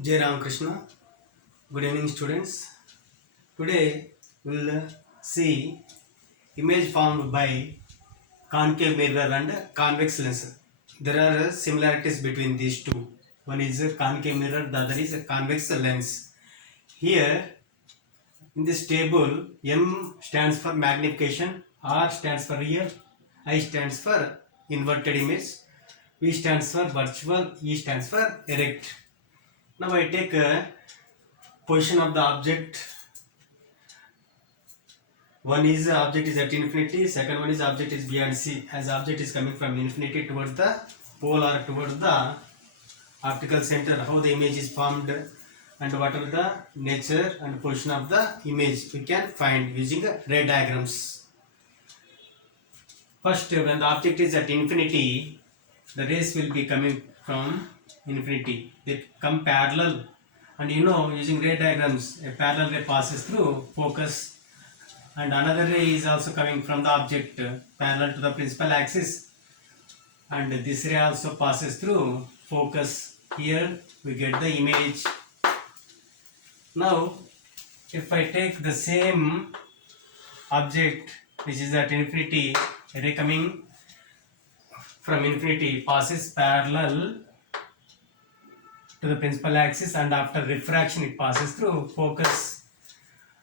Jai Ram Krishna. Good evening, students. Today we will see image formed by concave mirror and convex lens. There are similarities between these two. One is a concave mirror, the other is a convex lens. Here in this table, M stands for magnification, R stands for real, I stands for inverted image, V stands for virtual, E stands for erect. Now I take a position of the object. One is object is at infinity, second one is object is beyond C. As object is coming from infinity towards the pole or towards the optical center, how the image is formed and what are the nature and position of the image we can find using ray diagrams. First, when the object is at infinity, the rays will be coming from infinity. They come parallel, and using ray diagrams, a parallel ray passes through focus, and another ray is also coming from the object parallel to the principal axis, and this ray also passes through focus. Here we get the image. Now if I take the same object which is at infinity, a ray coming from infinity passes parallel to the principal axis, and after refraction it passes through focus,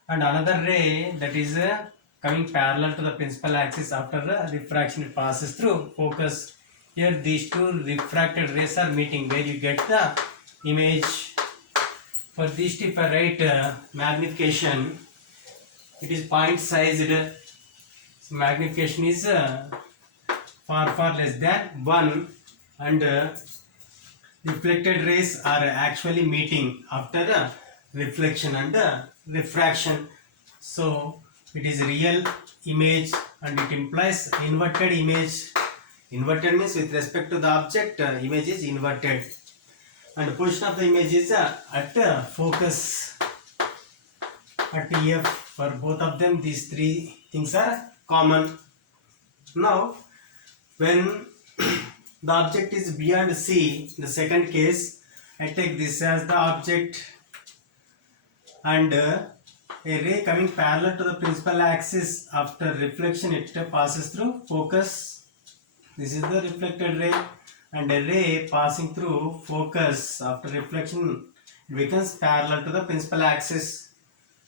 and another ray that is coming parallel to the principal axis, after refraction it passes through focus. Here these two refracted rays are meeting, where you get the image. For this, if I write magnification, it is point sized. So magnification is far less than 1, and reflected rays are actually meeting after reflection and refraction. So it is real image, and it implies inverted image. Inverted means with respect to the object, image is inverted, and position of the image is at focus at F. For both of them, these three things are common. Now when the object is beyond C, in the second case, I take this as the object, and a ray coming parallel to the principal axis, after reflection it passes through focus. This is the reflected ray, and a ray passing through focus after reflection it becomes parallel to the principal axis.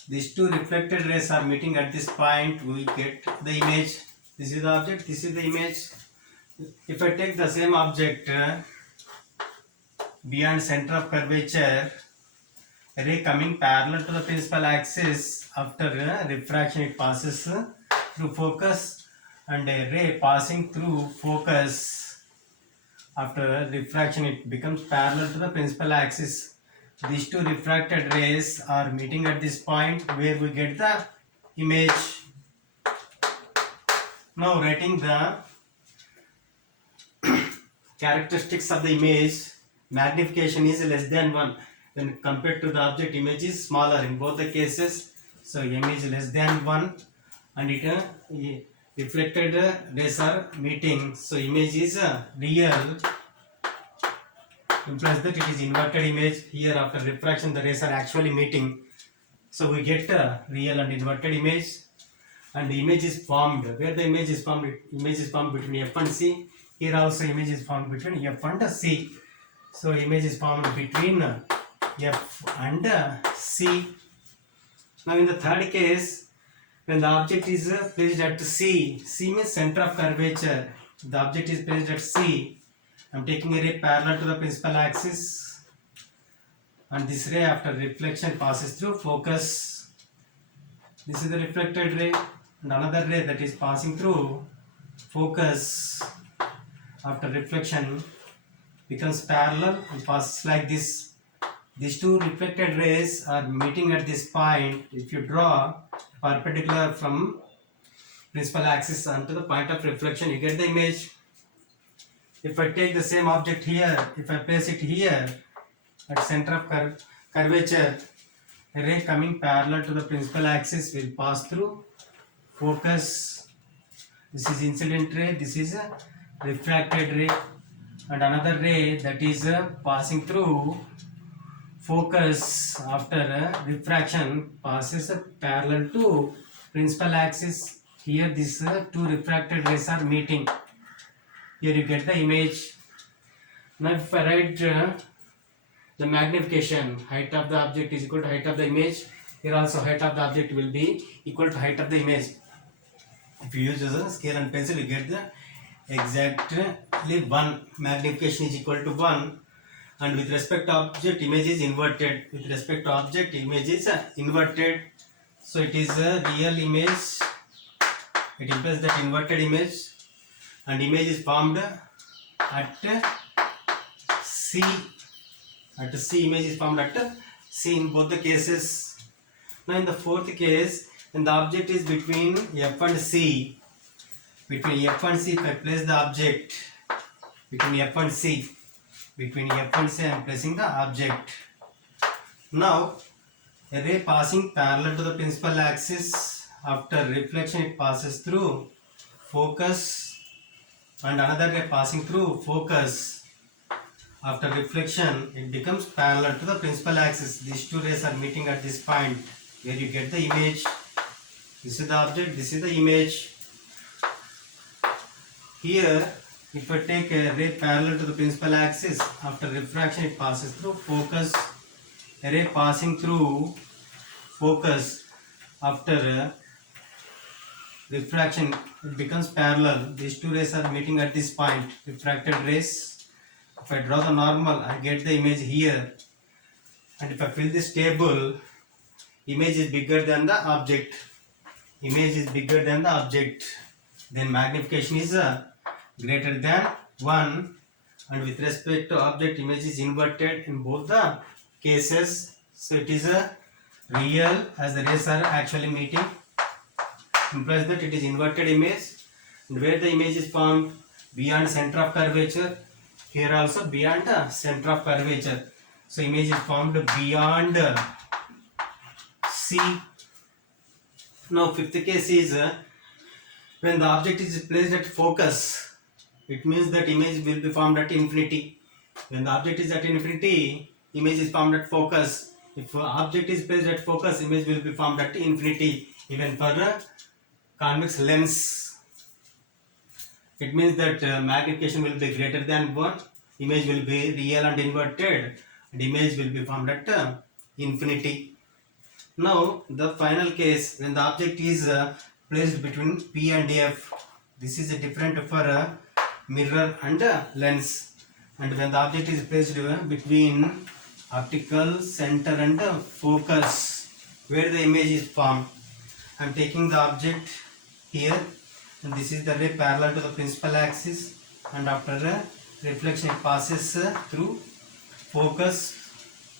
These two reflected rays are meeting at this point, we get the image. This is the object, this is the image. If I take the same object beyond center of curvature, a ray coming parallel to the principal axis, after refraction it passes through focus, and a ray passing through focus, after refraction it becomes parallel to the principal axis. These two refracted rays are meeting at this point, where we get the image. Now writing the characteristics of the image, magnification is less than 1. When compared to the object, image is smaller in both the cases. So image is less than 1, and it reflected rays are meeting. So image is real, implies that it is inverted image. Here after refraction the rays are actually meeting. So we get real and inverted image, and the image is formed. Where the image is formed? Image is formed between F and C. Here also image is formed between F and C. So image is formed between F and C. Now in the third case, when the object is placed at C, C means center of curvature. The object is placed at C. I am taking a ray parallel to the principal axis, and this ray after reflection passes through focus. This is the reflected ray, and another ray that is passing through focus after reflection becomes parallel and passes like this. These two reflected rays are meeting at this point. If you draw perpendicular from principal axis onto the point of reflection, you get the image. If I take the same object here, if I place it here at center of curvature, a ray coming parallel to the principal axis will pass through focus. This is incident ray, this is a refracted ray, and another ray that is passing through focus after refraction passes parallel to principal axis. Here these two refracted rays are meeting. Here you get the image. Now if I write the magnification, height of the object is equal to height of the image. Here also height of the object will be equal to height of the image. If you use a scale and pencil, you get the exactly 1. Magnification is equal to 1. And with respect to object, image is inverted. With respect to object, image is inverted. So it is a real image. It implies that inverted image. And image is formed at C. At C, image is formed at C in both the cases. Now in the fourth case, when the object is between F and C, between F and C, if I place the object between F and C, I am placing the object. Now a ray passing parallel to the principal axis, after reflection it passes through focus, and another ray passing through focus. After reflection, it becomes parallel to the principal axis. These two rays are meeting at this point where you get the image. This is the object, this is the image. Here, if I take a ray parallel to the principal axis, after refraction it passes through focus. A ray passing through focus, after refraction it becomes parallel. These two rays are meeting at this point, refracted rays. If I draw the normal, I get the image here. And if I fill this table, image is bigger than the object. Image is bigger than the object. Then magnification is greater than 1. And with respect to object, image is inverted in both the cases. So it is a real, as the rays are actually meeting. Implies that it is inverted image. And where the image is formed? Beyond center of curvature. Here also beyond the center of curvature. So image is formed beyond C. Now fifth case is when the object is placed at focus, it means that image will be formed at infinity. When the object is at infinity, image is formed at focus. If object is placed at focus, image will be formed at infinity. Even for a convex lens, it means that magnification will be greater than 1, image will be real and inverted, and image will be formed at infinity. Now the final case, when the object is placed between P and F, this is different for a mirror and a lens. And when the object is placed between optical center and focus, where the image is formed, I am taking the object here, and this is the ray parallel to the principal axis, and after reflection it passes through focus,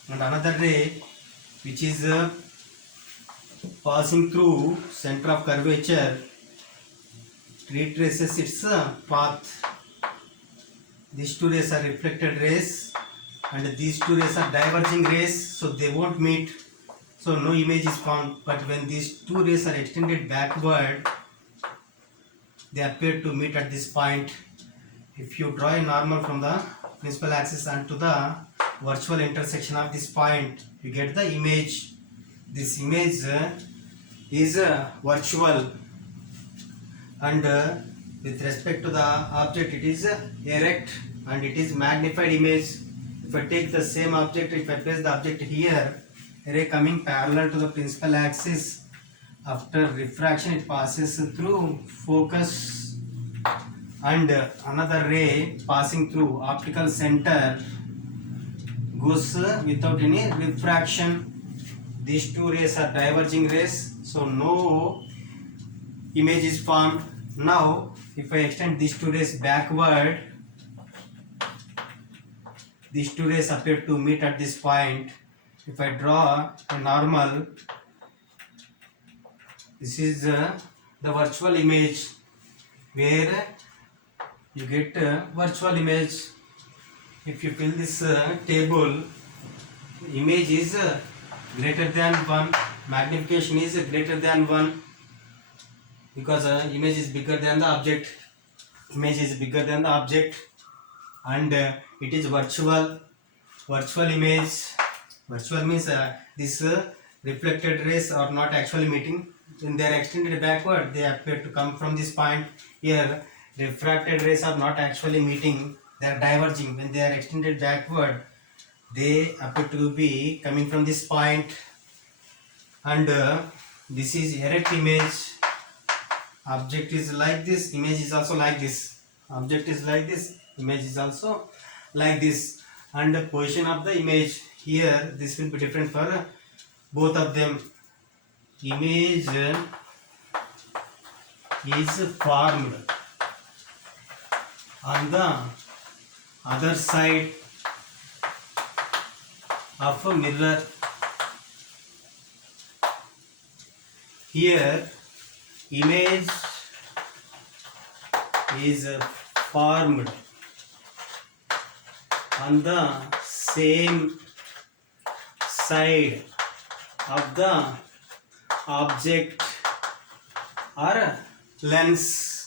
and another ray which is passing through center of curvature retraces its path. These two rays are reflected rays, and these two rays are diverging rays, so they won't meet, so no image is formed. But when these two rays are extended backward, they appear to meet at this point. If you draw a normal from the principal axis and to the virtual intersection of this point, you get the image. This image is virtual, and with respect to the object, it is erect and it is magnified image. If I take the same object, if I place the object here, a ray coming parallel to the principal axis, after refraction it passes through focus, and another ray passing through optical center goes without any refraction. These two rays are diverging rays, so no image is formed. Now if I extend these two rays backward, these two rays appear to meet at this point. If I draw a normal, this is the virtual image, where you get virtual image. If you fill this table, image is greater than 1, magnification is greater than 1, because image is bigger than the object. Image is bigger than the object, and it is virtual image. Virtual means this reflected rays are not actually meeting. When they are extended backward, they appear to come from this point. Here, refracted rays are not actually meeting. They are diverging. When they are extended backward, they appear to be coming from this point. And this is erect image. Object is like this. Image is also like this. Object is like this. Image is also like this. And the position of the image here, this will be different for both of them. Image is formed on the other side of a mirror. Here image is formed on the same side of the object or lens.